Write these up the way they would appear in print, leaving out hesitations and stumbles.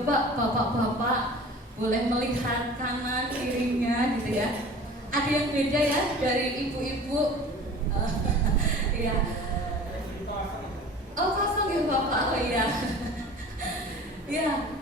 Coba bapak-bapak boleh melihat kanan kirinya gitu ya. Ada yang beda ya dari ibu-ibu. Iya. Oh kosong ya bapak, oh iya. Ya,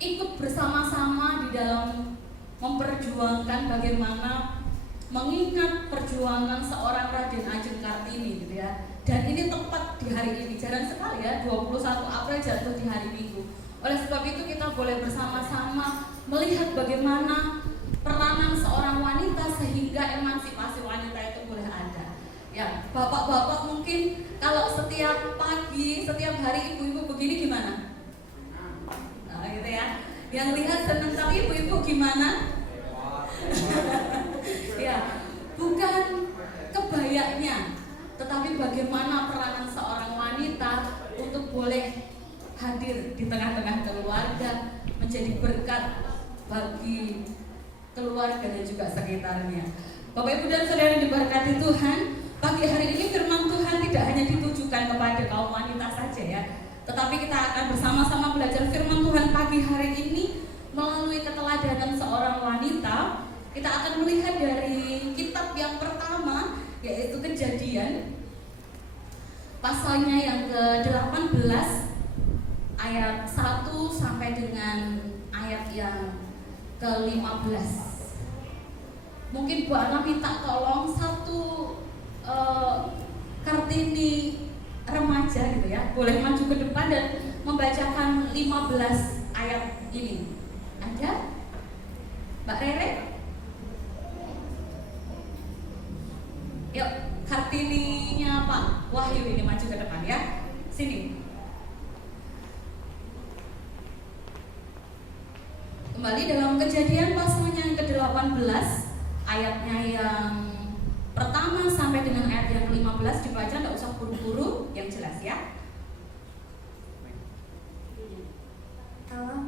ikut bersama-sama di dalam memperjuangkan bagaimana mengingat perjuangan seorang Raden Ajeng Kartini gitu ya. Dan ini tepat di hari ini, jarang sekali ya 21 April jatuh di hari Minggu. Oleh sebab itu kita boleh bersama-sama melihat bagaimana peranan seorang wanita sehingga emansipasi wanita itu boleh ada. Ya, bapak-bapak mungkin kalau setiap pagi, setiap hari ibu-ibu begini gimana? Nah, gitu ya. Yang lihat senang, tapi ibu-ibu gimana? Ya, bukan kebayanya, tetapi bagaimana peranan seorang wanita untuk boleh hadir di tengah-tengah keluarga, menjadi berkat bagi keluarga dan juga sekitarnya. Bapak Ibu dan Saudara yang diberkati Tuhan, pagi hari ini firman Tuhan tidak hanya ditujukan kepada kaum wanita saja ya, tetapi kita akan bersama-sama belajar firman Tuhan pagi hari ini melalui keteladanan seorang wanita. Kita akan melihat dari kitab yang pertama, yaitu Kejadian, pasalnya yang ke-18 ayat 1 sampai dengan ayat yang ke-15. Mungkin Bu Ana minta tolong satu Kartini remaja gitu ya, boleh maju ke depan dan membacakan 15 ayat ini. Ada? Mbak Rere? Yuk, Kartininya Pak Wahyu ini maju ke depan ya. Sini. Kembali dalam Kejadian pasalnya yang ke-18, ayatnya yang pertama sampai dengan ayat yang ke-15 dibaca, tidak usah buru-buru, yang jelas ya. Allah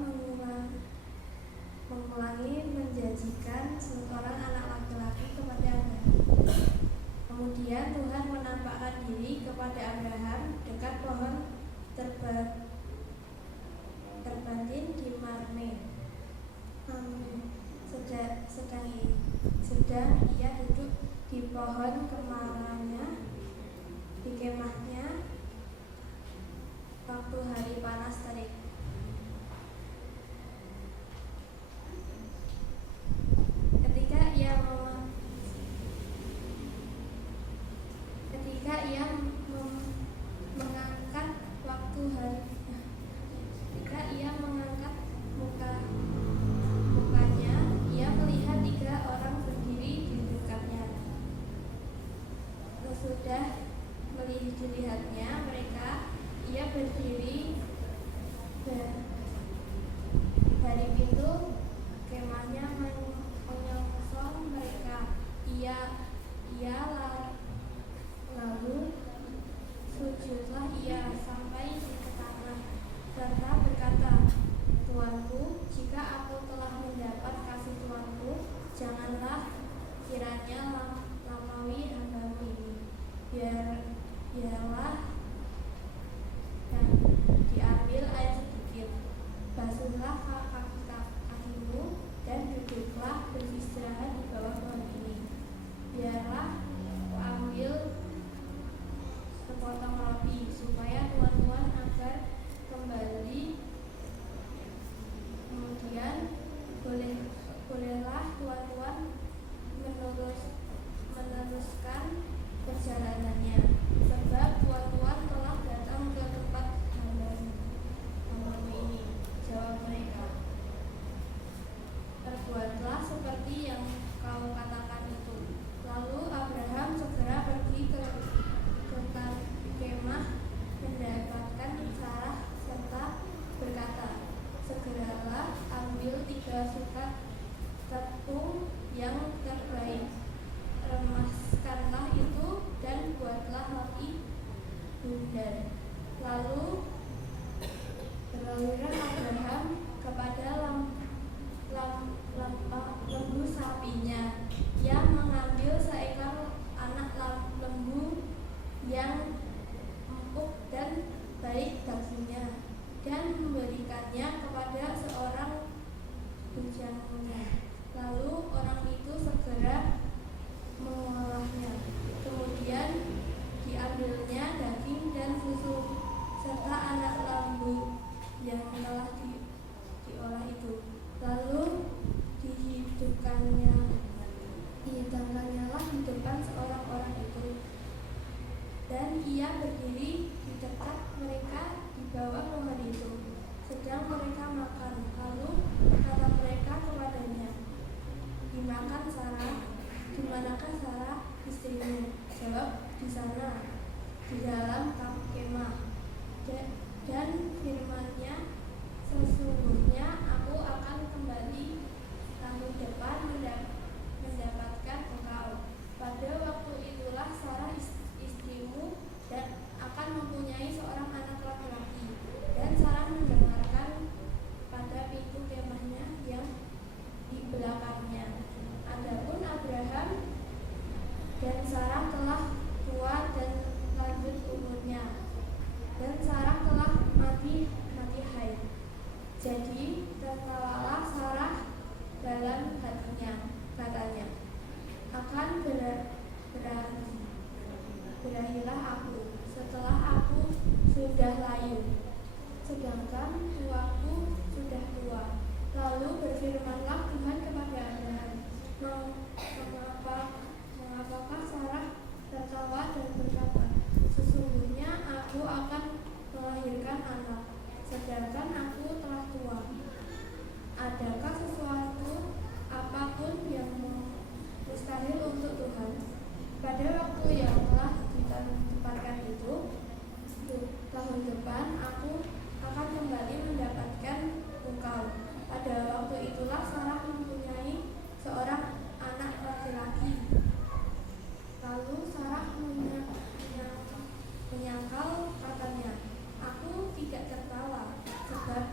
mengulangi menjanjikan seorang anak laki-laki kepada Abraham. Kemudian Tuhan menampakkan diri kepada Abraham dekat pohon terbantin di Mamre. Sedang ia duduk di pohon di kemahnya waktu hari panas terik. Ketika ia mengangkat mukanya, ia melihat 3 orang berdiri di dekatnya. Sesudah dilihatnya mereka, ia berdiri dari pintu kemahnya menyongsong mereka. Lalu sujudlah ia sampai ke tanah serta berkata, Tuanku, jika aku telah mendapat kasih Tuanku, janganlah kiranya lampaui hambamu ini. Biarlah dan diambil air sedikit, basuhlah kakimu dan duduklah beristirahat di bawah pohon ini. Biarlah ambil sepotong roti supaya lembu yang telah diolah itu. Lalu dihidangkannya lah di depan seorang orang itu. Dan ia berdiri di dekat mereka di bawah pohon itu. Sedang mereka makan. Lalu kata mereka kepadanya, "Dimakan Sarah? Di manakah Sarah istrimu?" Jawab, "Di sana, di dalam kemah." Dan firman-Nya, "Sesungguhnya aku akan kembali tahun depan mendapatkan engkau. Pada waktu itulah Sarah istrimu dan akan mempunyai seorang anak laki-laki." Dan Sarah mendengarkan pada pintu kemahnya yang di belakangnya. Adapun Abraham dan Sarah telah tua dan lanjut umurnya, dan Sarah telah mati haid. Jadi tertawalah Sarah dalam hatinya, katanya, "Akan berakhirlah aku setelah aku sudah layu, sedangkan tuaku sudah tua." Lalu berfirmanlah Tuhan kepada Abraham, "Mengapakah Sarah tertawa dan berkata, 'Sesungguhnya aku akan melahirkan anak, sedangkan aku telah tua'? Adakah sesuatu apapun yang mustahil untuk Tuhan?" Pada waktu yang telah ditempatkan itu, tahun depan aku akan kembali mendapatkan engkau. Pada waktu itulah Sarah mempunyai seorang anak laki-laki. Lalu Sarah menyangkal, katanya, "Aku tidak tertawa sebab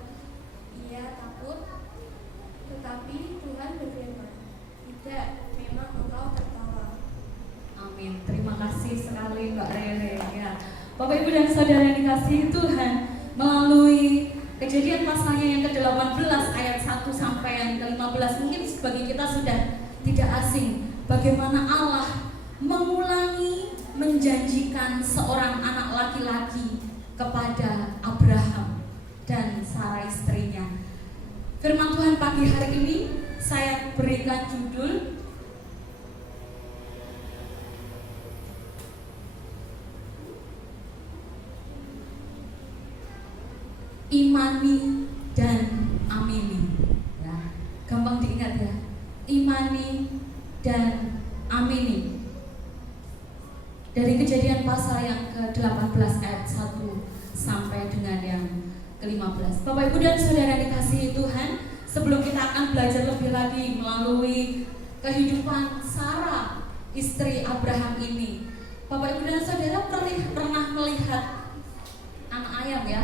ia takut." Tetapi Tuhan berfirman, "Tidak, memang engkau tertawa." Amin. Terima kasih sekali Mbak Rere. Ya, Bapak Ibu dan Saudara yang dikasihi Tuhan, melalui Kejadian pasalnya yang ke-18 ayat 1 sampai yang ke-15, mungkin bagi kita sudah tidak asing bagaimana Allah mengulangi menjanjikan seorang anak laki-laki kepada Abraham dan Sarah istrinya. Firman Tuhan pagi hari ini saya berikan judul Imani dan amini. Ya, gampang diingat ya. Imani dan amini. Dari Kejadian pasal yang ke-18 ayat 1 sampai dengan yang ke-15. Bapak Ibu dan Saudara dikasihi Tuhan, sebelum kita akan belajar lebih lagi melalui kehidupan Sarah, istri Abraham ini, Bapak Ibu dan Saudara pernah melihat anak ayam ya?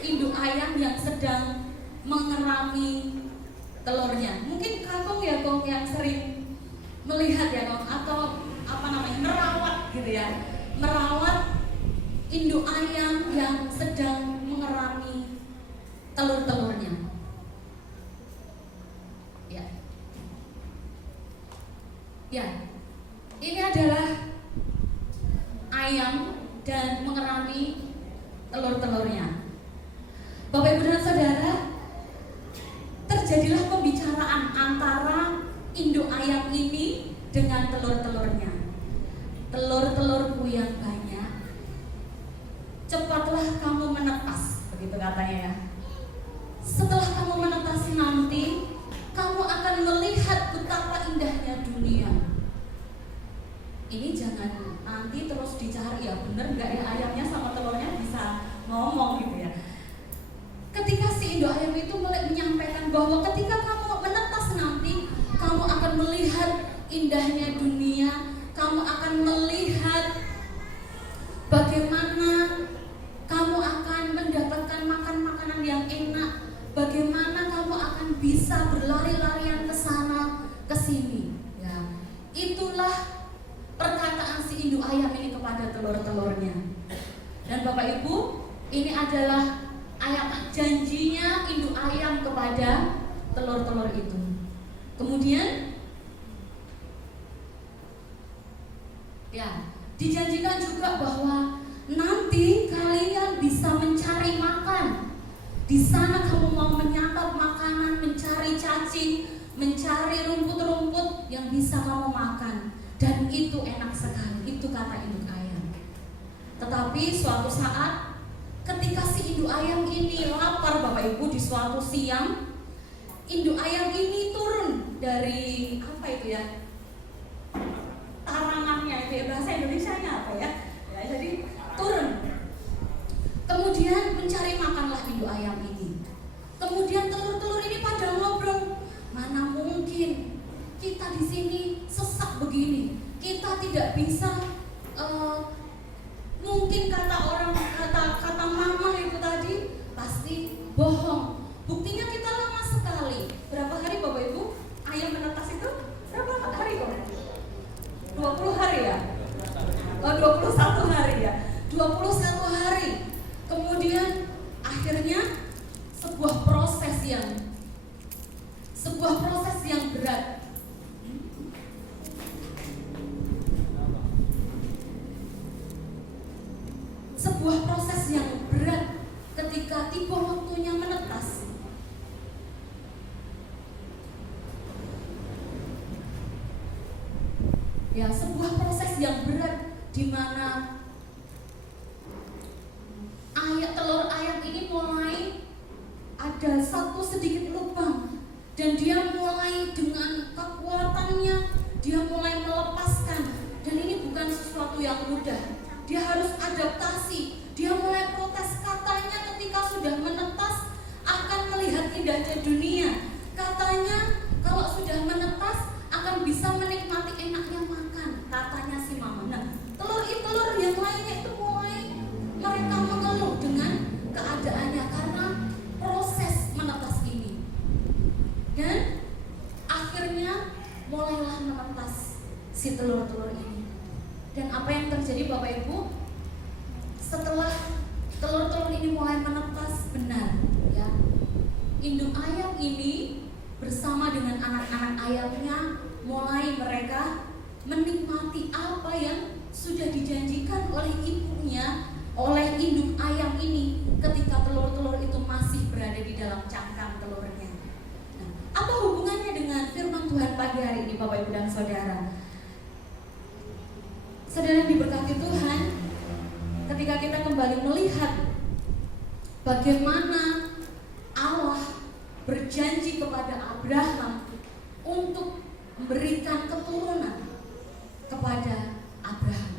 Induk ayam yang sedang mengerami telurnya. Mungkin kakung ya, kong yang sering melihat ya, kong, atau merawat gitu ya, merawat induk ayam yang sedang mengerami telur-telurnya. Ya, ini adalah ayam dan mengerami telur-telurnya. Bapak Ibu dan Saudara, terjadilah pembicaraan antara induk ayam ini dengan telur-telurnya. "Telur-telurku yang banyak, cepatlah kamu menetas," begitu katanya ya. "Setelah kamu menetas nanti, kamu akan melihat betapa indahnya dunia." Ini jangan nanti terus dicari ya, bener nggak ya ayamnya sama telurnya bisa ngomong gitu ya. Ketika si induk ayam itu mulai menyampaikan bahwa ketika kamu menetas nanti, kamu akan melihat indahnya dunia, kamu akan melihat bagaimana kamu akan mendapatkan makan makanan yang enak, bagaimana kamu akan bisa berlari-larian ke sana ke sini. Ya, itulah perkataan si induk ayam ini kepada telur-telurnya. Dan Bapak Ibu, ini adalah janjinya induk ayam kepada telur-telur itu. Kemudian ya, dijanjikan juga bahwa nanti kalau kalian bisa mencari makan. Di sana kamu mau menyantap makanan, mencari cacing, mencari rumput-rumput yang bisa kamu makan. Dan itu enak sekali, itu kata induk ayam. Tetapi suatu saat ketika si induk ayam ini lapar Bapak Ibu, di suatu siang, induk ayam ini turun dari apa itu ya? Tarangannya itu ya, bahasa Indonesianya apa ya? Ya, jadi turun. Kemudian mencari makanlah induk ayam ini. Kemudian telur-telur ini pada ngobrol, mana mungkin kita di sini sesak begini, kita tidak bisa. Mungkin kata orang, kata mama itu tadi pasti bohong. Buktinya kita lama sekali. Berapa hari Bapak Ibu ayam menetas itu? Berapa hari kok? 20 hari ya? 21 hari ya? 21 hari. Kemudian akhirnya sebuah proses yang berat. Sebuah proses yang berat ketika tiba waktunya menetas. Ya, sebuah proses yang berat di mana telur ayam ini mulai ada satu sedikit lubang dan dia mulai dengan kekuatannya dia mulai melepaskan, dan ini bukan sesuatu yang mudah. Dia harus adaptasi, dia mulai protes. Katanya ketika sudah menetas akan melihat indahnya dunia. Katanya kalau sudah menetas akan bisa menikmati enaknya makan, katanya si mama. Nah, telur yang lainnya itu mulai mereka mengeluh dengan keadaannya karena proses menetas ini. Dan akhirnya mulailah menetas si telur-telur ini. Dan apa yang terjadi Bapak Ibu? Setelah telur-telur ini mulai menetas, benar ya, induk ayam ini bersama dengan anak-anak ayamnya mulai mereka menikmati apa yang sudah dijanjikan oleh ibunya, oleh induk ayam ini ketika telur-telur itu masih berada di dalam cangkang telurnya. Nah, apa hubungannya dengan firman Tuhan pagi hari ini Bapak Ibu dan Saudara? Saudara yang diberkati Tuhan, ketika kita kembali melihat bagaimana Allah berjanji kepada Abraham untuk memberikan keturunan kepada Abraham.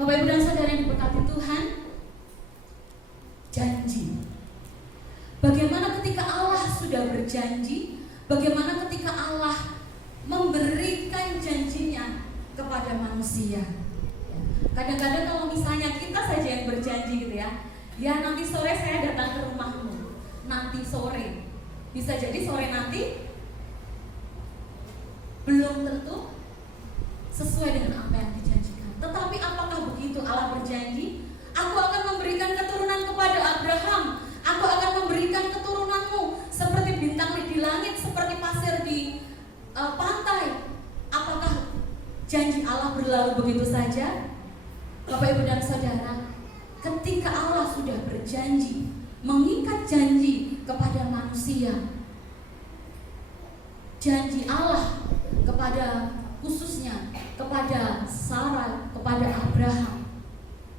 Bapak Ibu dan Saudara yang diberkati Tuhan, janji. Bagaimana ketika Allah sudah berjanji, bagaimana ketika Allah memberikan janjinya kepada manusia. Kadang-kadang kalau misalnya kita saja yang berjanji gitu ya, nanti sore saya datang ke rumahmu, nanti sore, bisa jadi sore nanti belum tentu sesuai dengan apa yang dijanjikan. Tetapi apakah begitu Allah berjanji? Aku akan memberikan keturunan kepada Abraham, aku akan memberikan keturunanmu seperti bintang di langit, seperti pasir di pantai. Apakah janji Allah berlalu begitu saja? Bapak Ibu dan Saudara, ketika Allah sudah berjanji, mengikat janji kepada manusia, janji Allah kepada khususnya kepada Sarah, kepada Abraham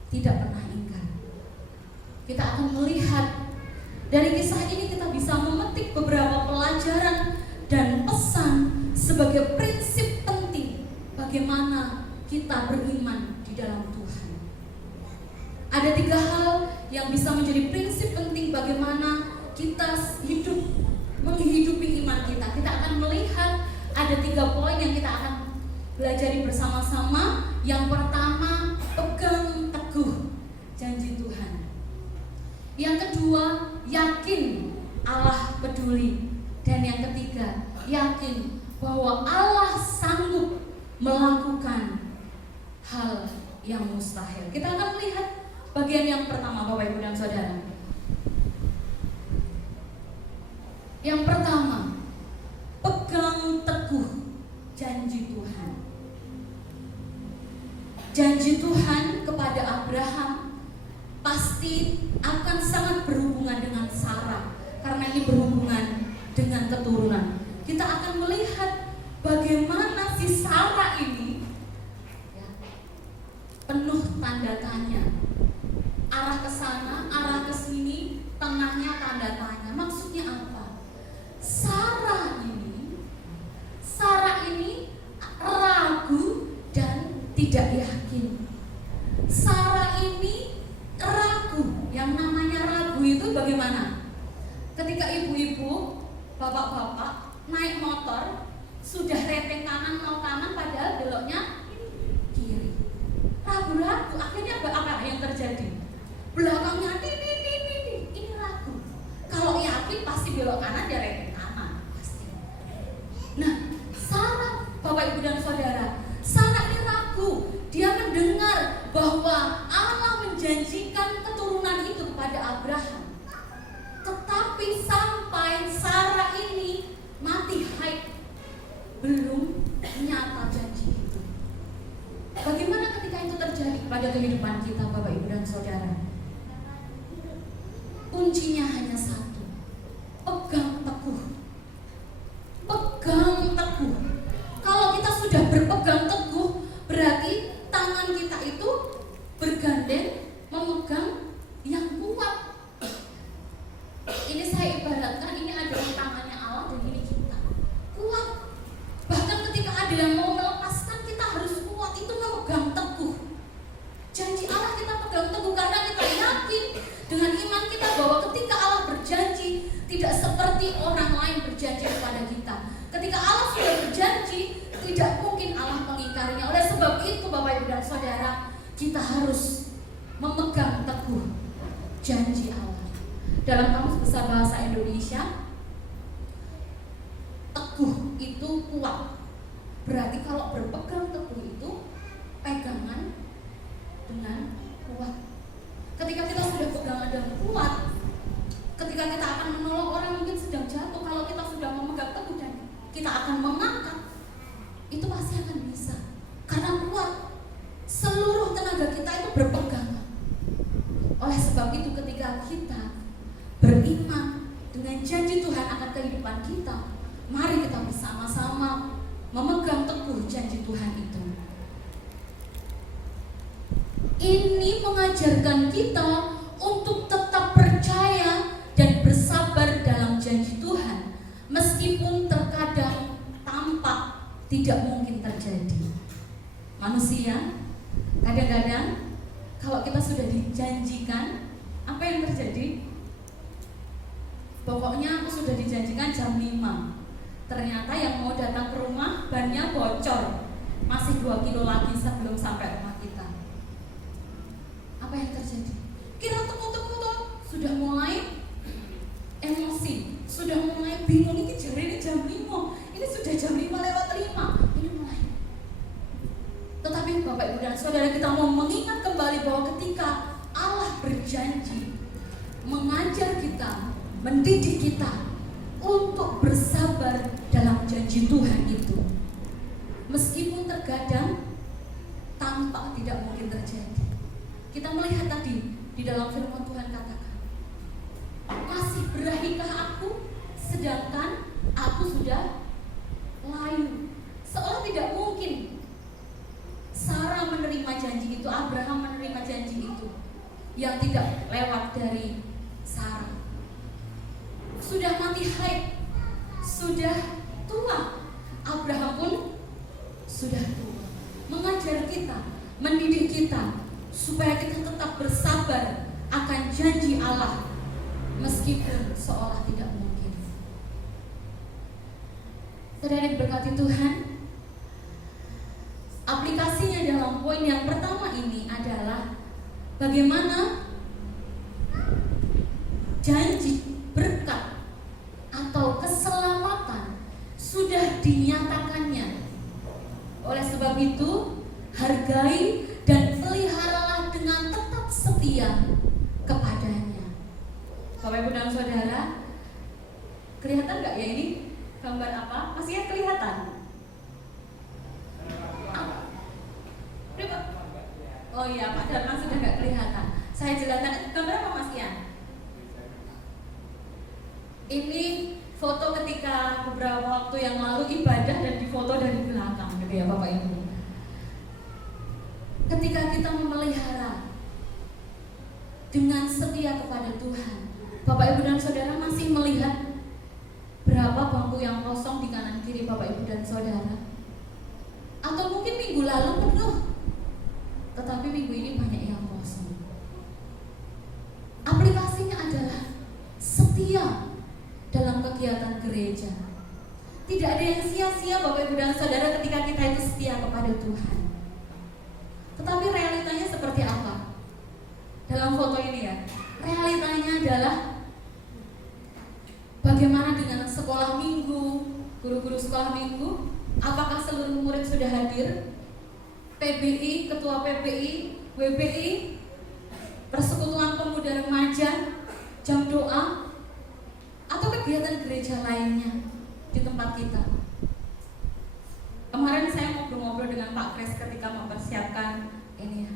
tidak pernah ingkar. Kita akan melihat dari kisah ini, kita bisa memetik beberapa pelajaran dan pesan sebagai prinsip penting bagaimana kita beriman di dalam Tuhan. Ada 3 hal yang bisa menjadi prinsip penting bagaimana kita menghidupi iman kita. Kita akan melihat ada 3 poin yang kita akan belajari bersama-sama. Yang pertama, pegang teguh janji Tuhan. Yang kedua, yakin Allah peduli. Dan yang ketiga, yakin bahwa Allah sanggup melakukan hal yang mustahil. Kita akan melihat bagian yang pertama Bapak Ibu dan Saudara. Yang pertama, pegang teguh janji Tuhan. Janji Tuhan kepada Abraham pasti akan sangat berhubungan dengan Sarah, karena ini berhubungan dengan keturunan. Kita akan melihat bagaimana si Sarah ini ya, penuh tanda tanya. Arah ke sana, arah ke sini, tengahnya tanda tanya. Maksudnya apa? Sarah ini ragu dan tidak yakin. Sarah ini ragu. Yang namanya ragu itu bagaimana? Ketika ibu-ibu, bapak-bapak naik motor, sudah reteng kanan mau kanan padahal beloknya kiri. Ragu-ragu, akhirnya apa yang terjadi? Belakangnya ini ragu. Kalau yakin pasti belok kanan, dia reteng kanan pasti. Nah, Sarah, Bapak Ibu dan Saudara, Sarah ini ragu. Dia mendengar bahwa Allah menjanjikan keturunan itu kepada Abraham. Tetapi sampai Sarah ini mati haid, belum nyata janji itu. Bagaimana ketika itu terjadi pada kehidupan kita, Bapak Ibu dan Saudara? Kuncinya hanya satu: pegang teguh. Pegang teguh. Kalau kita sudah berpegang teguh, berarti tangan kita itu bergandeng memegang yang kuat. Ini saya ibaratkan ini adalah tangannya Allah dan ini kita. Kuat. Bahkan ketika ada yang mau melepaskan, kita harus kuat, itu memegang teguh. Janji Allah kita pegang teguh karena kita yakin dengan iman kita bahwa ketika Allah berjanji, tidak seperti orang lain berjanji kepada kita. Ketika Allah sudah berjanji, tidak mungkin Allah mengingkarinya. Oleh sebab itu, Bapak Ibu dan Saudara, kita harus memegang teguh janji Allah. Dalam Kamus Besar Bahasa Indonesia, teguh itu kuat. Berarti kalau berpegang teguh itu pegangan dengan kuat. Ketika kita sudah pegangan dan kuat, ketika kita akan menolong orang mungkin sedang jatuh, kalau kita sudah memegang teguh dan kita akan mengangkat, itu pasti akan bisa. Karena kuat, seluruh tenaga kita itu berpegangan. Oleh sebab itu, ketika kita beriman dengan janji Tuhan akan kehidupan kita, mari kita bersama-sama memegang teguh janji Tuhan itu. Ini mengajarkan kita untuk tetap percaya dan bersabar dalam janji Tuhan, meskipun terkadang tampak tidak mungkin terjadi. Manusia kadang-kadang kalau kita sudah dijanjikan, apa yang terjadi? Pokoknya aku sudah dijanjikan jam 5. Ternyata yang mau datang ke rumah bannya bocor. Masih 2 kilo lagi sebelum sampai rumah kita. Apa yang terjadi? Kira temu-temu sudah mulai emosi, sudah mulai bingung, ini jam 5, ini sudah jam 5:05, ini mulai. Tetapi Bapak Ibu dan Saudara, kita mau mengingat kembali bahwa ketika Allah berjanji mengajar kita, mendidik kita untuk bersabar dalam janji Tuhan itu, meskipun terkadang tampak tidak mungkin terjadi. Kita melihat tadi di dalam firman Tuhan katakan, masih berahikah aku sedangkan aku sudah layu. Seolah tidak mungkin Sarah menerima janji itu, Abraham menerima janji itu yang tidak lewat dari Sarah. Sudah mati haid, sudah tua, Abraham pun sudah tua. Mengajar kita, mendidik kita supaya kita tetap bersabar akan janji Allah meskipun seolah tidak mungkin. Saudara diberkati Tuhan, aplikasinya dalam poin yang pertama ini adalah bagaimana janji berkat atau keselamatan sudah dinyatakannya. Oleh sebab itu, hargai dan peliharalah dengan tetap setia kepadanya. Bapak Ibu dan Saudara, kelihatan nggak ya ini gambar apa? Masih ya kelihatan? Oh iya, Pak Darman sudah nggak kelihatan. Saya jelaskan gambar apa Mas? Ini foto ketika beberapa waktu yang lalu ibadah dan difoto dari belakang gitu ya Bapak Ibu. Ketika kita memelihara dengan setia kepada Tuhan, Bapak Ibu dan Saudara masih melihat berapa bangku yang kosong di kanan kiri Bapak Ibu dan Saudara? Atau mungkin minggu lalu penuh, tetapi minggu ini banyak yang kosong. Aplikasinya adalah setia dalam kegiatan gereja. Tidak ada yang sia-sia Bapak Ibu dan Saudara ketika kita itu setia kepada Tuhan. Tetapi realitanya seperti apa? Dalam foto ini ya, realitanya adalah bagaimana dengan sekolah minggu, guru-guru sekolah minggu? Apakah seluruh murid sudah hadir? PBI, ketua PBI, WBI, persekutuan pemuda remaja, jam doa, atau kegiatan gereja lainnya di tempat kita. Kemarin saya ngobrol-ngobrol dengan Pak Kres ketika mempersiapkan ini ya.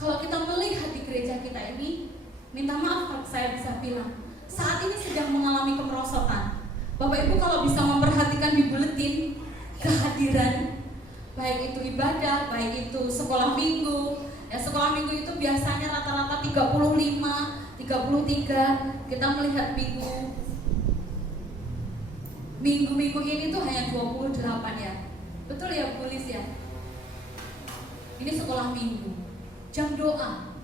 Kalau kita melihat di gereja kita ini, minta maaf kalau saya bisa bilang, saat ini sedang mengalami kemerosotan. Bapak Ibu kalau bisa memperhatikan di buletin kehadiran, baik itu ibadah, baik itu sekolah minggu. Ya, sekolah minggu itu biasanya rata-rata 35, 33. Kita melihat minggu ini tuh hanya 28 ya. Betul ya Bu Lis ya? Ini sekolah minggu. Jam doa.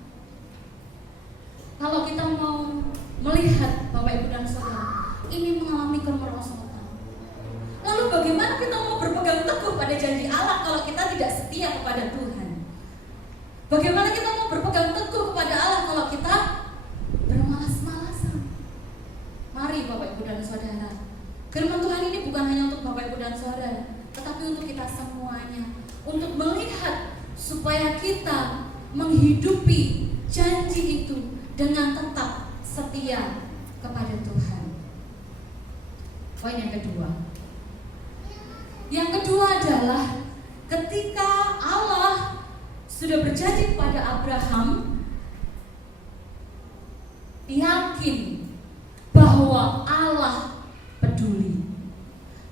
Kalau kita mau melihat Bapak Ibu dan Saudara, ini mengalami kemerosotan. Lalu bagaimana kita mau berpegang teguh pada janji Allah kalau kita tidak setia kepada Tuhan? Bagaimana kita mau berpegang teguh kepada Allah kalau kita bermalas-malasan? Mari Bapak Ibu dan Saudara, firman Tuhan ini bukan hanya untuk Bapak Ibu dan Saudara, tetapi untuk kita semuanya, untuk melihat supaya kita menghidupi janji itu dengan tetap setia kepada Tuhan. Poin yang kedua. Yang kedua adalah ketika Allah sudah berjanji kepada Abraham, yakin bahwa Allah peduli.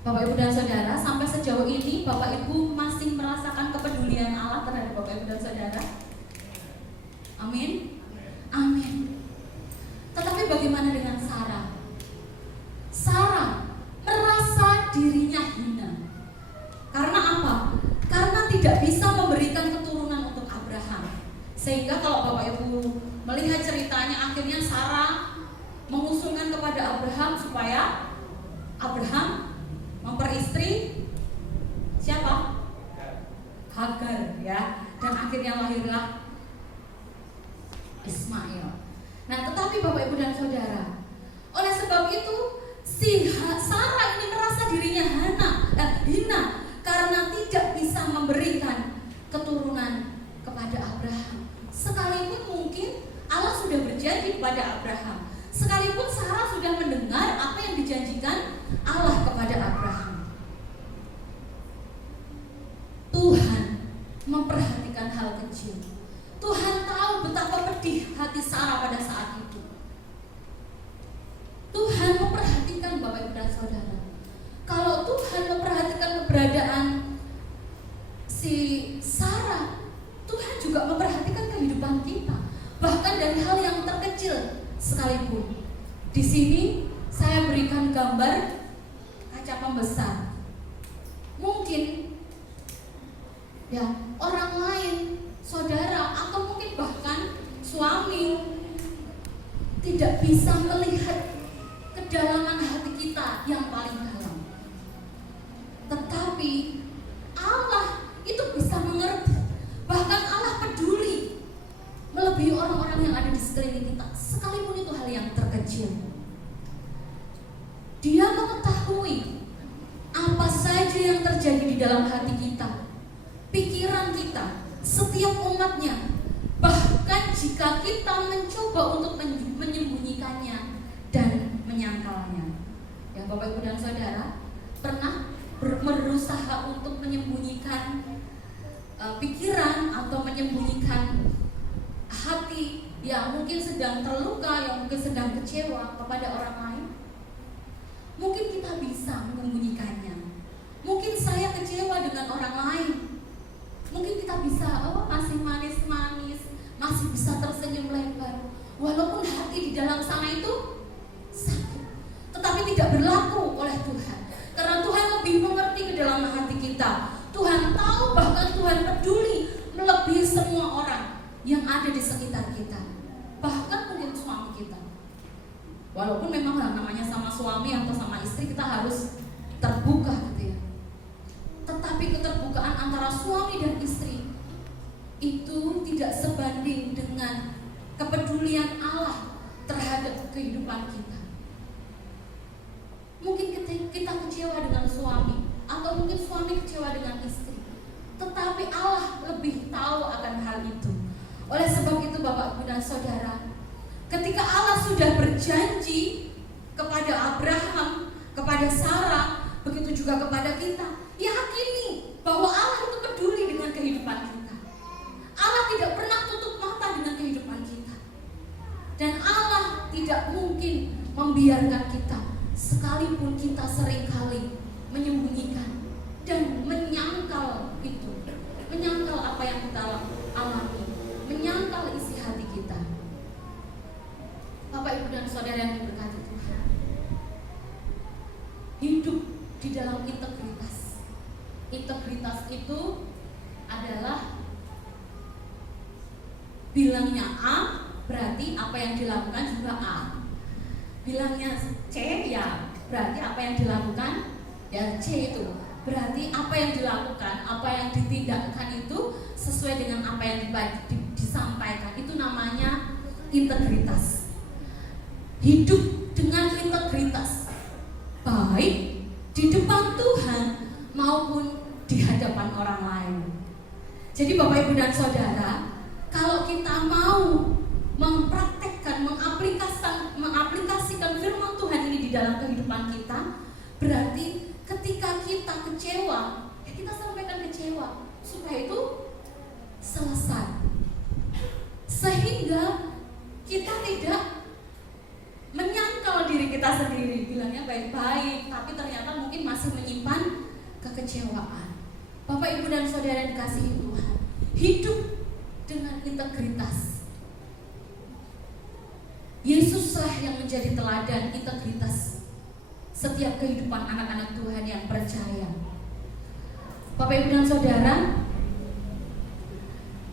Bapak Ibu dan Saudara, sampai sejauh ini Bapak Ibu masih merasakan kepedulian Allah terhadap Bapak Ibu dan Saudara? Amin. Amin. Tetapi bagaimana dengan Sarah? Sarah merasa dirinya hina. Karena apa? Karena tidak bisa memberikan keturunan untuk Abraham. Sehingga kalau Bapak Ibu melihat ceritanya, akhirnya Sarah mengusulkan kepada Abraham supaya Abraham memperistri siapa? Hagar ya. Dan akhirnya lahirlah Ismail. Nah, tetapi Bapak Ibu dan Saudara, oleh sebab itu si Sarah ini merasa dirinya hina karena tidak bisa memberikan keturunan kepada Abraham. Sekalipun mungkin Allah sudah berjanji kepada Abraham, sekalipun Sarah sudah mendengar apa yang dijanjikan Allah kepada Abraham. Tuhan memperhatikan hal kecil. Tuhan tahu betapa pedih hati Sarah pada saat itu. Tuhan memperhatikan Bapak Ibu dan Saudara. Kalau Tuhan memperhatikan keberadaan si Sarah, Tuhan juga memperhatikan kehidupan kita, bahkan dari hal yang terkecil sekalipun. Di sini saya berikan gambar kaca pembesar. Mungkin ya orang lain, saudara, atau mungkin bahkan suami tidak bisa melihat kedalaman hati kita yang paling dalam. Tetapi Allah itu bisa mengerti. Bahkan Allah peduli melebihi orang-orang yang ada di sekeliling kita, sekalipun itu hal yang terkecil. Dia mengetahui apa saja yang terjadi di dalam hati kita, pikiran kita, setiap umatnya. Bahkan jika kita mencoba untuk menyembunyikannya dan menyangkalnya. Ya Bapak Ibu dan Saudara, pernah berusaha untuk menyembunyikan pikiran atau menyembunyikan hati yang mungkin sedang terluka, yang mungkin sedang kecewa kepada orang lain? Mungkin kita bisa menyembunyikannya. Mungkin saya kecewa dengan orang lain. Mungkin kita bisa, masih manis-manis, masih bisa tersenyum lebar, walaupun hati di dalam sana itu sakit. Tetapi tidak berlaku oleh Tuhan, karena Tuhan lebih mengerti ke dalam hati kita. Tuhan tahu, bahkan Tuhan peduli melebihi semua orang yang ada di sekitar kita, bahkan mungkin suami kita. Walaupun memang namanya sama suami atau sama istri kita harus terbuka gitu ya. Tetapi keterbukaan antara suami dan istri itu tidak sebanding dengan kepedulian Allah terhadap kehidupan kita. Mungkin kita kecewa dengan suami, atau mungkin suami kecewa dengan istri, tetapi Allah lebih tahu akan hal itu. Oleh sebab itu Bapak, Ibu dan Saudara, ketika Allah sudah berjanji kepada Abraham, kepada Sarah, begitu juga kepada kita, yakini bahwa Allah itu peduli dengan kehidupan kita. Allah tidak pernah tutup mata dengan kehidupan kita. Dan Allah tidak mungkin membiarkan kita, sekalipun kita seringkali menyembunyikan dan menyangkal itu, menyangkal apa yang kita alami, menyangkal isi hati kita. Bapak, Ibu dan Saudara yang diberkati Tuhan, hidup di dalam integritas. Integritas itu adalah bilangnya A, berarti apa yang dilakukan juga A. Bilangnya C, ya berarti apa yang dilakukan ya C itu. Berarti apa yang dilakukan, apa yang ditindakkan itu sesuai dengan apa yang disampaikan. Itu namanya integritas. Hidup dengan integritas, baik di depan Tuhan maupun di hadapan orang lain. Jadi Bapak, Ibu dan Saudara, kalau kita mau mempraktekkan, mengaplikasikan firman Tuhan ini di dalam kehidupan kita, berarti ketika kita kecewa, kita sampaikan kecewa supaya itu selesai, sehingga kita tidak menyangkal diri kita sendiri, bilangnya baik-baik, tapi ternyata mungkin masih menyimpan kekecewaan. Bapak, Ibu dan Saudara yang dikasihi Tuhan, hidup dengan integritas. Yesuslah yang menjadi teladan integritas setiap kehidupan anak-anak Tuhan yang percaya. Bapak, Ibu dan Saudara,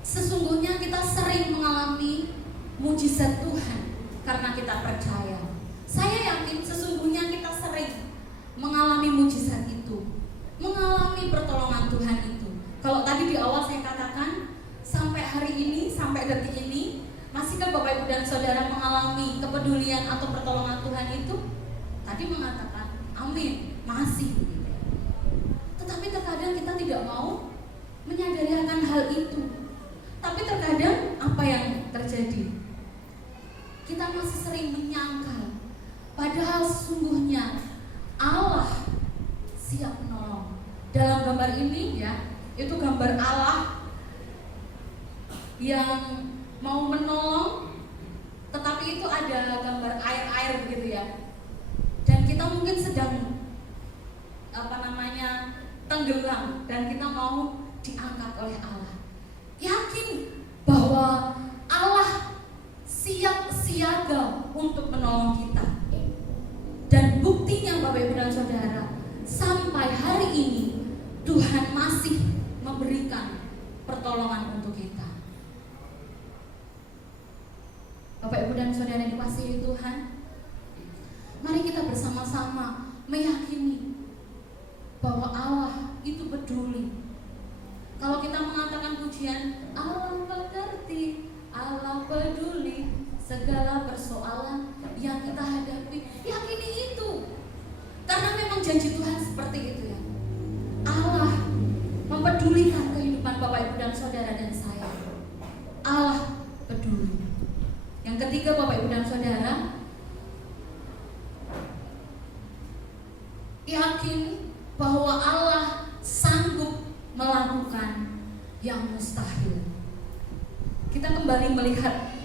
sesungguhnya kita sering mengalami mujizat Tuhan karena kita percaya. Saya yakin sesungguhnya kita sering mengalami mujizat itu, mengalami pertolongan Tuhan itu. Kalau tadi di awal saya katakan, sampai hari ini, sampai detik ini, masihkah Bapak, Ibu dan Saudara mengalami kepedulian atau pertolongan Tuhan itu? Tadi mengatakan amin, masih. Tetapi terkadang kita tidak mau menyadari akan hal itu. Tapi terkadang apa yang terjadi? Kita masih sering menyangkal, padahal sesungguhnya Allah siap menolong. Dalam gambar ini ya, itu gambar Allah yang mau menolong, tetapi itu ada gambar air-air begitu ya. Dan kita mungkin sedang tenggelam dan kita mau diangkat oleh Allah. Yakin bahwa Allah siap siaga untuk menolong kita. Dan buktinya Bapak, Ibu dan Saudara, sampai hari ini Tuhan masih memberikan pertolongan untuk kita. Bapak, Ibu dan Saudara yang dikasihi Tuhan, mari kita bersama-sama meyakini bahwa Allah itu peduli. Kalau kita mengatakan pujian, Allah mengerti, Allah peduli segala persoalan yang kita hadapi, yakini itu. Karena memang janji Tuhan seperti itu ya. Allah mempedulikan kehidupan Bapak, Ibu dan Saudara dan saya. Allah peduli. Yang ketiga Bapak, Ibu dan Saudara, yakin bahwa Allah sanggup melakukan yang mustahil. Kita kembali melihat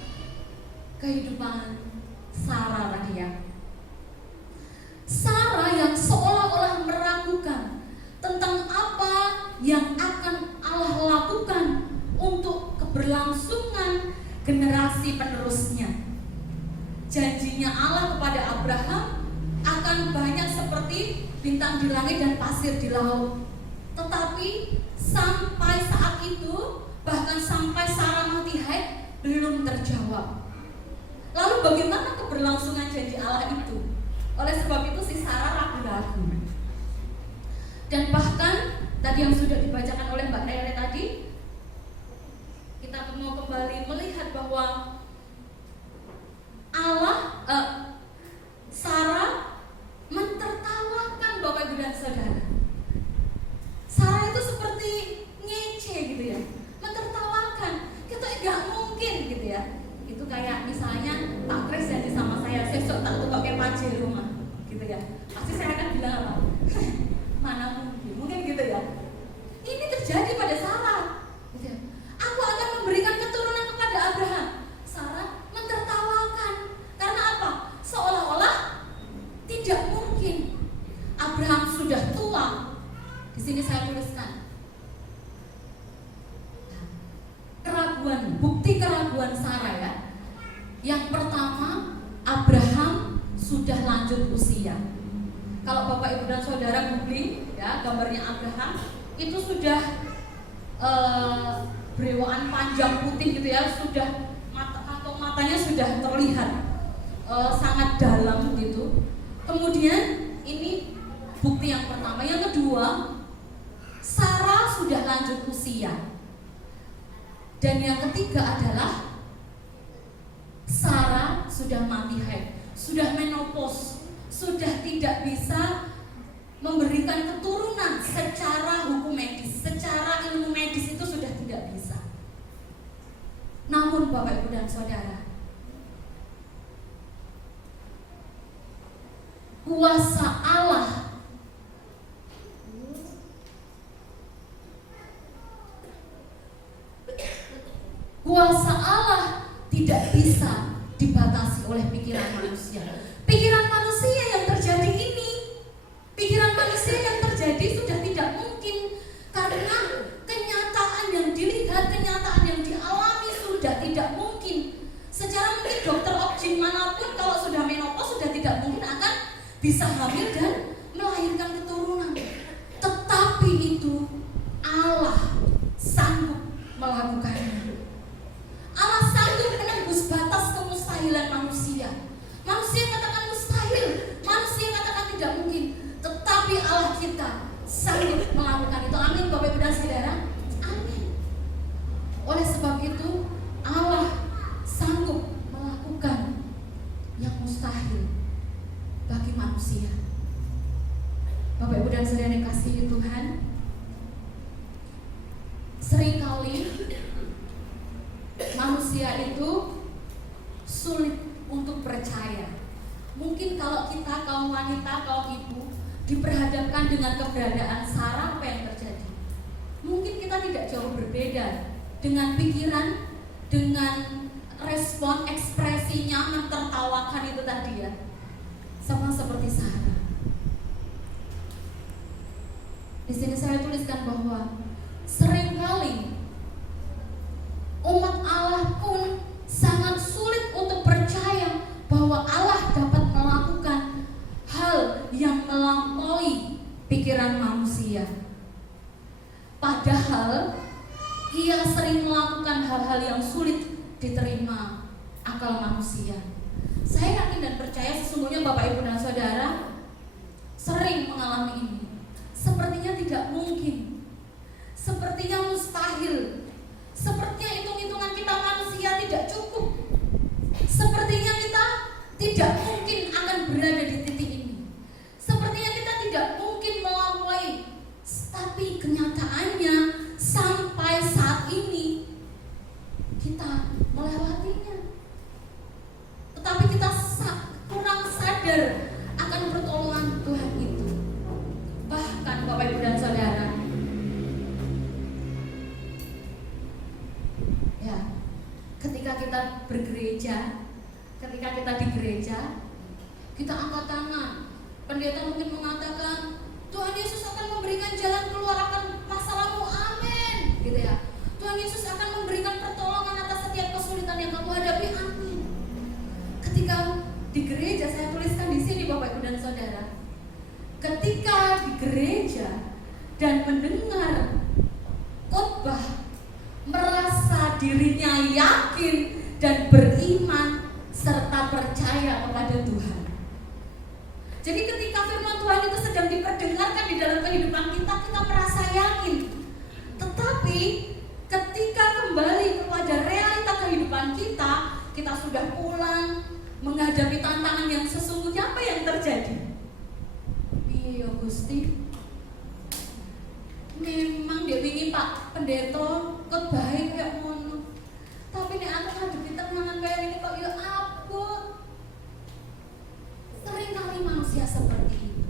kehidupan Sarah tadi ya. Sarah janjinya Allah kepada Abraham akan banyak seperti bintang di langit dan pasir di laut. Tetapi sampai saat itu, bahkan sampai Sarah mati haid, belum terjawab. Lalu bagaimana keberlangsungan janji Allah itu? Oleh sebab itu si Sarah ragu-ragu. Dan bahkan tadi yang sudah dibacakan oleh Mbak Rere tadi, kita mau kembali melihat bahwa Sarah mentertawakan Bapak Ibu dan Saudara. Sarah itu seperti ngece gitu ya, mentertawakan. Kita nggak mungkin gitu ya. Itu kayak misalnya Pak Kris jadi sama saya, besok tak tuh pakai pajero rumah gitu ya. Pasti saya akan bilang apa? Mana mungkin gitu ya. Ini terjadi pada Sarah gitu ya. Aku akan memberikan keturunan kepada Abraham. Sarah mentertawakan. Karena apa? Seolah-olah tidak mungkin. Abraham sudah tua. Di sini saya tuliskan keraguan, bukti keraguan Sarah ya. Yang pertama, Abraham sudah lanjut usia. Kalau Bapak Ibu dan Saudara googling ya, gambarnya Abraham itu sudah berewaan panjang putih gitu ya, sudah kantong matanya sudah terlihat sangat dalam gitu. Kemudian ini bukti yang pertama. Yang kedua, Sarah sudah lanjut usia. Dan yang ketiga adalah Sarah sudah mati haid, sudah menopause, sudah tidak bisa memberikan keturunan secara hukum medis, secara ilmu medis itu sudah tidak bisa. Namun Bapak Ibu dan Saudara, kuasa Allah tidak bisa dibatasi oleh pikiran manusia. Pikiran manusia yang terjadi ini, pikiran manusia yang terjadi sudah tidak mungkin, karena kenyataan yang dilihat, kenyataan yang dialami sudah tidak mungkin. Secara mungkin dokter objin manapun kalau sudah menopause sudah tidak mungkin akan bisa hamil dan melahirkan keturunan. Tetapi itu Allah sanggup melakukannya. Allah sanggup menembus batas kemustahilan manusia. Manusia katakan mustahil, manusia katakan tidak mungkin, tetapi Allah kita sanggup melakukan itu. Amin Bapak Ibu dan Saudara. Amin. Oleh sebab itu Allah sanggup melakukan yang mustahil bagi manusia. Bapak Ibu dan Saudara yang dikasihi Tuhan, seringkali manusia itu sulit untuk percaya. Mungkin kalau kita kaum wanita, kaum ibu diperhadapkan dengan keberadaan Sarah, apa yang terjadi? Mungkin kita tidak jauh berbeda dengan pikiran, dengan respon ekspresinya mentertawakan itu tadi ya. Sama seperti Sarah. Di sini saya tuliskan bahwa seringkali umat Allah pun sangat sulit untuk percaya bahwa Allah dapat melakukan hal yang melampaui pikiran manusia. Padahal Ia sering melakukan hal-hal yang sulit diterima akal manusia. Saya yakin dan percaya sesungguhnya Bapak Ibu dan Saudara sering mengalami ini. Sepertinya tidak mungkin, sepertinya mustahil, sepertinya hitung-hitungan kita manusia tidak cukup, sepertinya kita tidak mungkin akan berada di titik ini, sepertinya kita tidak mungkin melampaui. Tapi kenyataannya sampai saat ini kita melewatinya. Tetapi kita kurang sadar akan pertolongan Tuhan itu. Bahkan Bapak Ibu dan Saudara, ya, ketika kita bergereja, ketika kita di gereja, kita angkat tangan. Pendeta mungkin mengatakan, Tuhan Yesus akan memberikan jalan keluar akan masalahmu, amin, gitu ya. Tuhan Yesus akan memberikan pertolongan atas setiap kesulitan yang kamu hadapi, amin. Ketika di ketika di gereja dan mendengar khotbah, merasa dirinya yakin dan beriman serta percaya kepada Tuhan. Jadi ketika firman Tuhan itu sedang diperdengarkan di dalam kehidupan kita, kita merasa yakin. Tetapi ketika kembali kepada realita kehidupan kita, kita sudah pulang menghadapi tantangan yang sesungguhnya, apa yang terjadi? Iya Gusti, memang dia ingin Pak Pendeta khotbah kayak ngono. Tapi nek aku ngadepi tenangan kayak ini kok ya abot. Seringkali manusia seperti itu.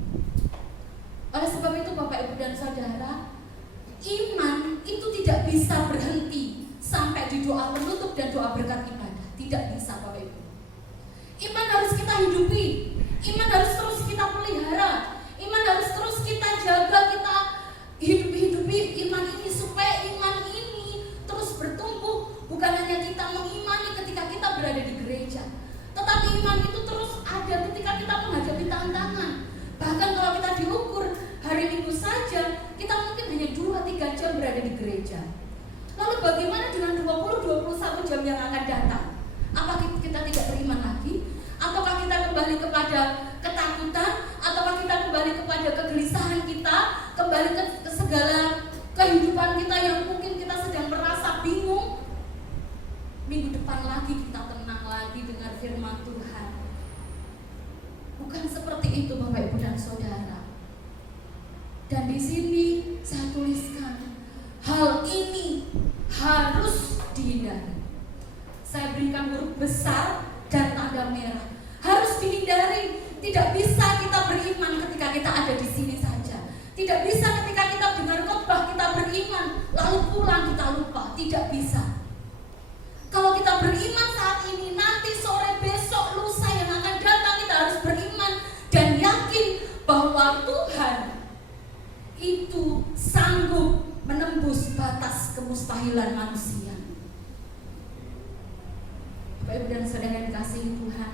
Oleh sebab itu Bapak Ibu dan Saudara, iman itu tidak bisa berhenti sampai di doa penutup dan doa berkat ibadah. Tidak bisa Bapak Ibu. Iman harus kita hidupi. Iman harus terus kita pelihara. Iman harus terus kita jaga, kita hidupi iman ini supaya iman ini terus bertumbuh. Bukan hanya kita mengimani ketika kita berada di gereja, tetapi iman itu terus ada ketika kita menghadapi tantangan. Bahkan kalau kita diukur hari Minggu saja, kita mungkin hanya 2-3 jam berada di gereja. Lalu bagaimana dengan 20-21 jam yang akan datang? Apakah kita tidak beriman lagi? Ataukah kita kembali kepada ketakutan? Ataukah kita kembali kepada kegelisahan kita? Kembali ke segala kehidupan kita yang mungkin kita sedang merasa bingung? Minggu depan lagi kita tenang lagi dengan firman Tuhan. Bukan seperti itu Bapak Ibu dan Saudara. Dan di sini saya tuliskan, hal ini harus dihindari. Saya berikan huruf besar dan tanda merah. Harus dihindari. Tidak bisa kita beriman ketika kita ada di sini saja. Tidak bisa ketika kita dengar khotbah kita beriman lalu pulang kita lupa. Tidak bisa. Kalau kita beriman saat ini, nanti sore, besok, lusa yang akan datang, kita harus beriman dan yakin bahwa Tuhan itu sanggup menembus batas kemustahilan manusia. Bapak Ibu dan Saudara yang dikasihi Tuhan,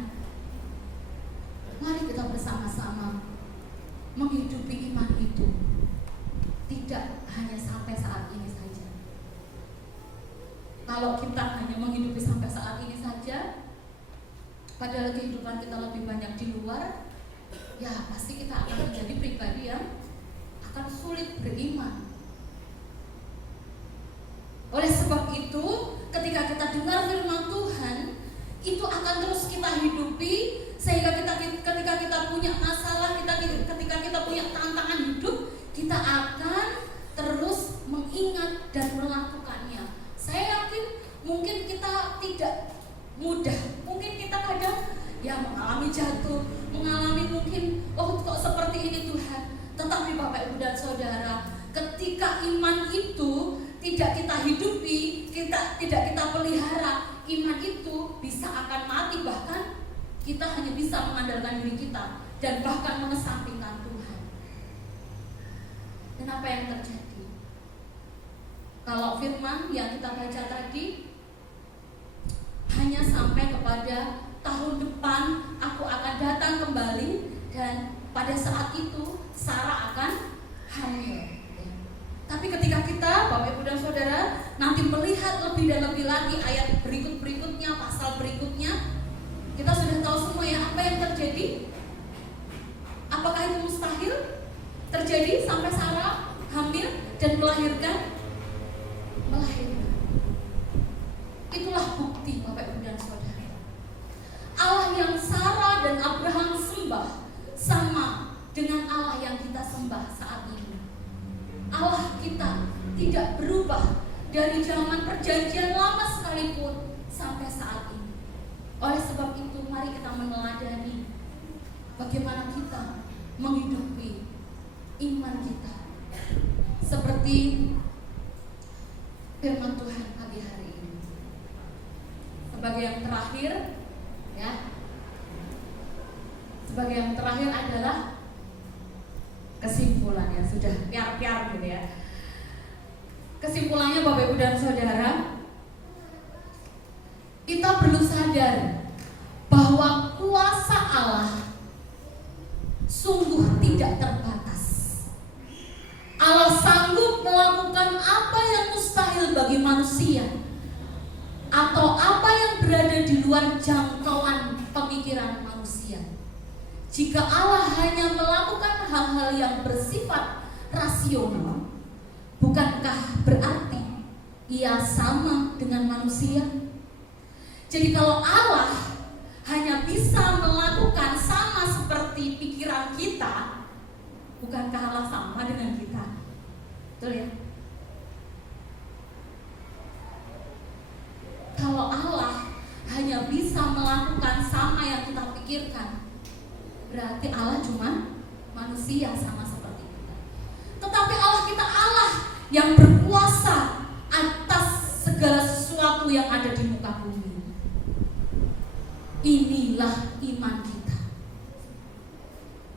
mari kita bersama-sama menghidupi iman itu. Tidak hanya sampai saat ini saja. Kalau kita hanya menghidupi sampai saat ini saja, padahal kehidupan kita lebih banyak di luar, ya pasti kita akan menjadi pribadi yang akan sulit beriman. Oleh sebab itu, ketika kita dengar firman Tuhan, itu akan terus kita hidupi, sehingga ketika kita punya masalah, ketika kita punya tantangan hidup, kita akan terus mengingat dan melakukannya. Saya yakin mungkin kita tidak mudah, mungkin kita kadang ya mengalami jatuh, mengalami mungkin kok seperti ini Tuhan. Tetapi Bapak Ibu dan Saudara, ketika iman itu tidak kita hidupi, tidak kita pelihara, iman itu bisa akan mati, bahkan kita hanya bisa mengandalkan diri kita dan bahkan mengesampingkan Tuhan. Dan apa yang terjadi? Kalau firman yang kita baca tadi hanya sampai kepada tahun depan aku akan datang kembali dan pada saat itu Sarah akan hamil. Tapi ketika kita, Bapak Ibu dan Saudara, nanti melihat lebih dan lebih lagi ayat berikutnya, pasal berikutnya, kita sudah tahu semua ya apa yang terjadi. Apakah itu mustahil terjadi sampai Sarah hamil dan melahirkan? Itulah bukti Bapak Ibu dan Saudara, Allah yang Sarah dan Abraham sembah sama dengan Allah yang kita sembah saat ini. Allah kita tidak berubah dari zaman perjanjian lama sekalipun sampai saat ini. Oleh sebab itu mari kita meneladani bagaimana kita menghidupi iman kita seperti firman Tuhan pagi hari ini. Sebagai yang terakhir, ya. Sebagai yang terakhir adalah kesimpulan, ya sudah piar-piar gitu ya. Kesimpulannya Bapak Ibu dan Saudara, kita perlu sadar bahwa kuasa Allah sungguh tidak terbatas. Allah sanggup melakukan apa yang mustahil bagi manusia, atau apa yang berada di luar jangkauan pemikiran manusia. Jika Allah hanya melakukan hal-hal yang bersifat rasional, bukankah berarti Ia sama dengan manusia? Jadi kalau Allah hanya bisa melakukan sama seperti pikiran kita, bukankah Allah sama dengan kita? Betul ya? Kalau Allah hanya bisa melakukan sama yang kita pikirkan, berarti Allah cuma manusia sama seperti kita. Tetapi Allah kita Allah yang berkuasa atas segala sesuatu yang ada di muka bumi. Inilah iman kita.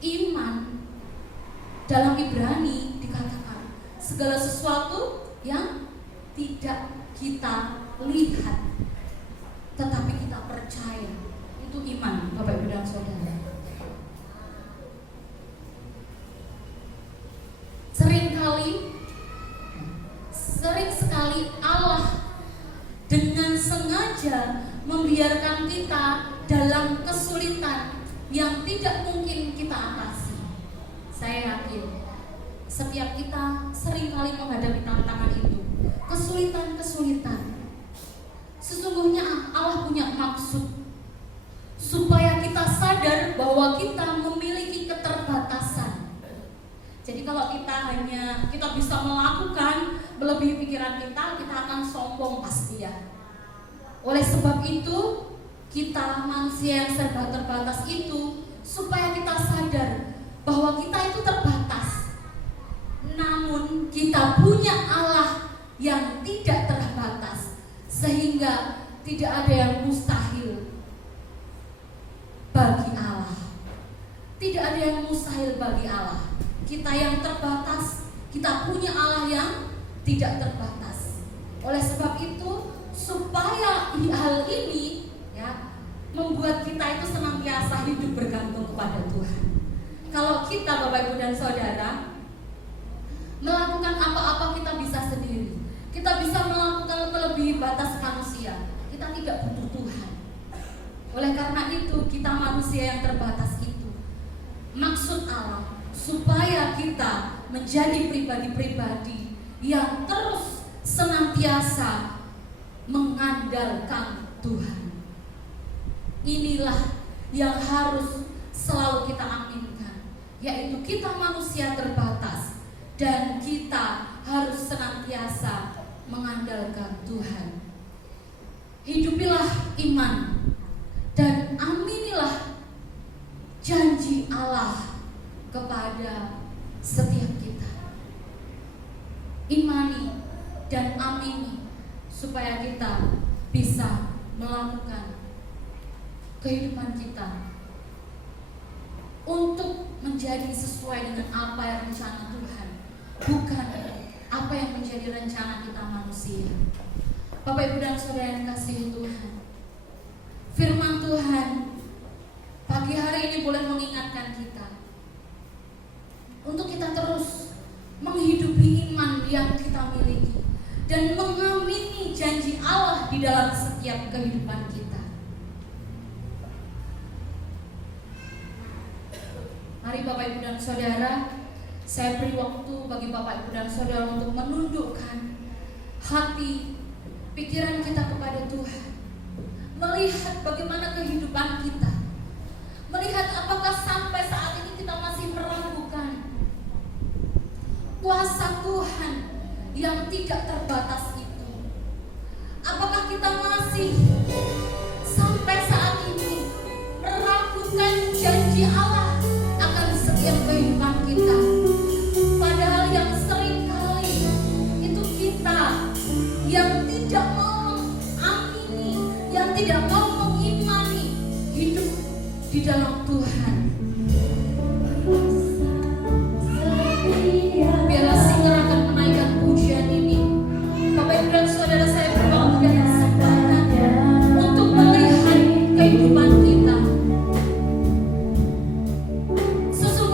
Iman dalam Ibrani dikatakan segala sesuatu yang tidak kita lihat tetapi kita percaya. Itu iman, Bapak Ibu dan Saudara. Sering sekali Allah dengan sengaja membiarkan kita dalam kesulitan yang tidak mungkin kita atasi. Saya yakin setiap kita seringkali menghadapi tantangan itu, kesulitan. Sesungguhnya Allah punya maksud supaya kita sadar bahwa kita memiliki keterbatasan. Jadi kalau kita bisa melakukan melebihi pikiran kita akan sombong pasti ya. Oleh sebab itu, kita manusia yang serba terbatas itu, supaya kita sadar bahwa kita itu terbatas. Namun kita punya Allah yang tidak terbatas, sehingga tidak ada yang mustahil bagi Allah. Tidak ada yang mustahil bagi Allah. Kita yang terbatas, kita punya Allah yang tidak terbatas. Oleh sebab itu, supaya hal ini ya membuat kita itu senantiasa hidup bergantung kepada Tuhan. Kalau kita Bapak Ibu dan Saudara melakukan apa-apa kita bisa sendiri, kita bisa melakukan melebihi batas manusia, kita tidak butuh Tuhan. Oleh karena itu kita manusia yang terbatas itu, maksud Allah supaya kita menjadi pribadi-pribadi yang terus senantiasa mengandalkan Tuhan. Inilah yang harus selalu kita aminkan, yaitu kita manusia terbatas dan kita harus senantiasa mengandalkan Tuhan. Hidupilah iman dan aminilah janji Allah kepada setiap kita. Imani dan amini supaya kita bisa melakukan kehidupan kita untuk menjadi sesuai dengan apa yang rencana Tuhan, bukan apa yang menjadi rencana kita manusia. Bapak Ibu dan Saudara yang kasih Tuhan, firman Tuhan pagi hari ini boleh mengingatkan kita untuk kita terus menghidupi iman yang kita miliki dan mengamini janji Allah di dalam setiap kehidupan kita. Mari Bapak Ibu dan Saudara, saya beri waktu bagi Bapak Ibu dan Saudara untuk menundukkan hati, pikiran kita kepada Tuhan, melihat bagaimana kehidupan kita, melihat apakah sampai saat ini kita masih meragukan kuasa Tuhan yang tidak terbatas itu. Apakah kita masih sampai saat ini meragukan janji Allah akan setiap kehidupan kita? Padahal yang sering kali itu kita yang tidak mau amini, yang tidak mau mengimani hidup di dalam Tuhan. Biarlah singer akan menaikkan pujian ini. Bapak Ibu dan Saudara, saya berdoa dan kesempatan untuk melihat kehidupan kita. Sesungguhnya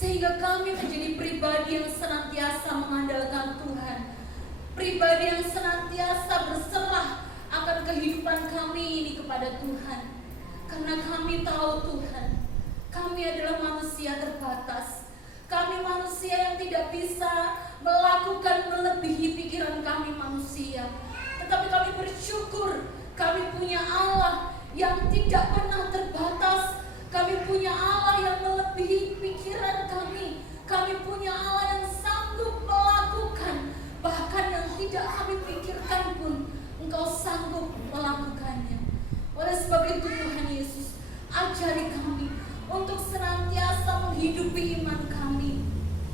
sehingga kami menjadi pribadi yang senantiasa mengandalkan Tuhan, pribadi yang senantiasa berserah akan kehidupan kami ini kepada Tuhan. Karena kami tahu Tuhan, kami adalah manusia terbatas, kami manusia yang tidak bisa melakukan melebihi pikiran kami manusia. Tetapi kami bersyukur, kami punya Allah yang tidak pernah terbatas. Kami punya Allah yang melebihi pikiran kami. Kami punya Allah yang sanggup melakukan bahkan yang tidak kami pikirkan pun Engkau sanggup melakukannya. Oleh sebab itu Tuhan Yesus, ajari kami untuk senantiasa menghidupi iman kami,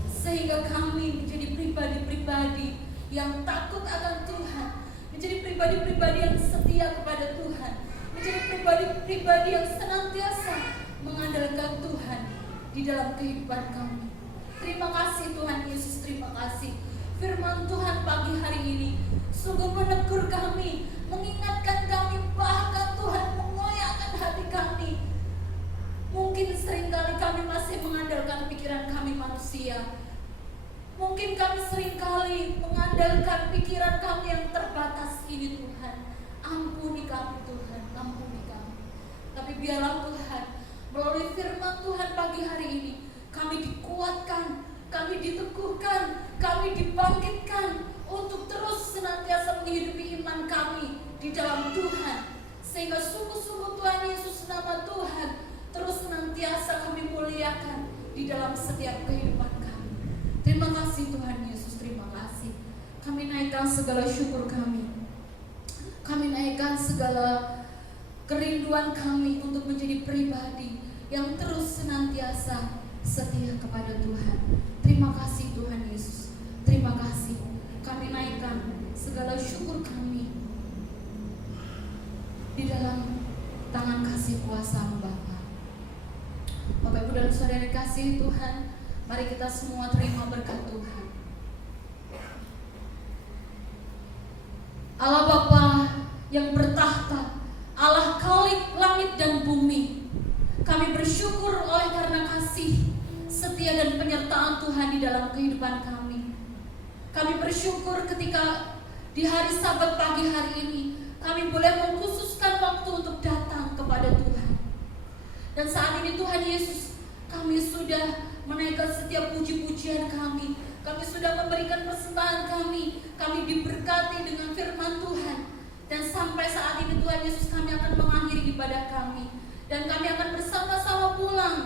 sehingga kami menjadi pribadi-pribadi yang takut akan Tuhan, menjadi pribadi-pribadi yang setia kepada Tuhan, menjadi pribadi-pribadi yang senantiasa mengandalkan Tuhan di dalam kehidupan kami. Terima kasih Tuhan Yesus, terima kasih. Firman Tuhan pagi hari ini sungguh menegur kami, mengingatkan kami, bahkan Tuhan mengoyakkan hati kami. Mungkin seringkali kami masih mengandalkan pikiran kami manusia. Mungkin kami seringkali mengandalkan pikiran kami yang terbatas ini Tuhan. Ampuni kami Tuhan, ampuni kami. Tapi biarlah Tuhan, melalui firman Tuhan pagi hari ini, kami dikuatkan, kami diteguhkan, kami dibangkitkan untuk terus senantiasa menghidupi iman kami di dalam Tuhan, sehingga sungguh-sungguh Tuhan Yesus, nama Tuhan terus senantiasa kami muliakan di dalam setiap kehidupan kami. Terima kasih Tuhan Yesus, terima kasih. Kami naikkan segala syukur kami, kami naikkan segala kerinduan kami untuk menjadi pribadi yang terus senantiasa setia kepada Tuhan. Terima kasih Tuhan Yesus, terima kasih. Kami naikkan segala syukur kami di dalam tangan kasih kuasa Bapa. Bapak Ibu dan Saudara kasih Tuhan, mari kita semua terima berkat Tuhan. Allah Bapa yang bertahta, Allah Khalik langit dan bumi, kami bersyukur oleh karena kasih, setia dan penyertaan Tuhan di dalam kehidupan kami. Kami bersyukur ketika di hari Sabat pagi hari ini kami boleh mengkhususkan waktu untuk datang kepada Tuhan. Dan saat ini Tuhan Yesus, kami sudah menaikkan setiap puji-pujian kami. Kami sudah memberikan persembahan kami diberkati dengan firman Tuhan. Dan sampai saat ini Tuhan Yesus, kami akan mengakhiri ibadah kami, dan kami akan bersama-sama pulang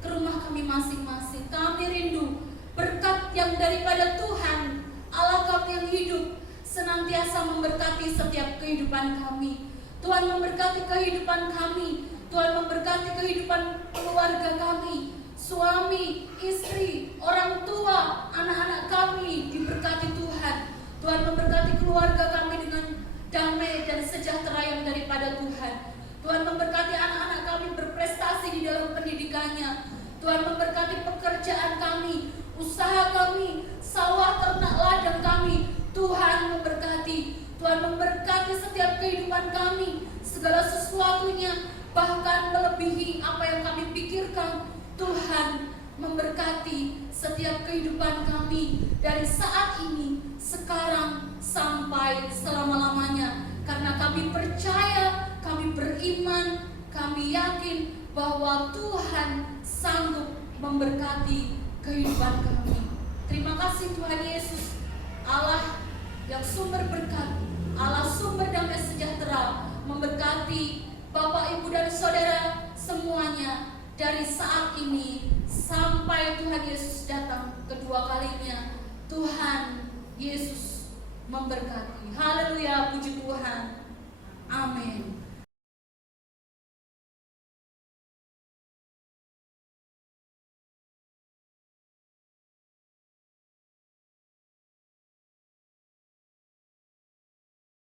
ke rumah kami masing-masing. Kami rindu berkat yang daripada Tuhan Allah kami yang hidup senantiasa memberkati setiap kehidupan kami. Tuhan memberkati kehidupan kami, Tuhan memberkati kehidupan keluarga kami, suami, istri, orang tua, anak-anak kami diberkati Tuhan. Tuhan memberkati keluarga kami dengan damai dan sejahtera yang daripada Tuhan. Tuhan memberkati anak-anak kami berprestasi di dalam pendidikannya. Tuhan memberkati pekerjaan kami, usaha kami, sawah, ternak, ladang kami. Tuhan memberkati. Tuhan memberkati setiap kehidupan kami, segala sesuatunya, bahkan melebihi apa yang kami pikirkan. Tuhan memberkati setiap kehidupan kami dari saat ini, sekarang, sampai selama-lamanya. Karena kami percaya, kami beriman, kami yakin bahwa Tuhan sanggup memberkati kehidupan kami. Terima kasih Tuhan Yesus, Allah yang sumber berkat, Allah sumber damai sejahtera, memberkati Bapak, Ibu, dan Saudara semuanya dari saat ini sampai Tuhan Yesus datang kedua kalinya. Tuhan Yesus memberkati. Haleluya, puji Tuhan. Amin.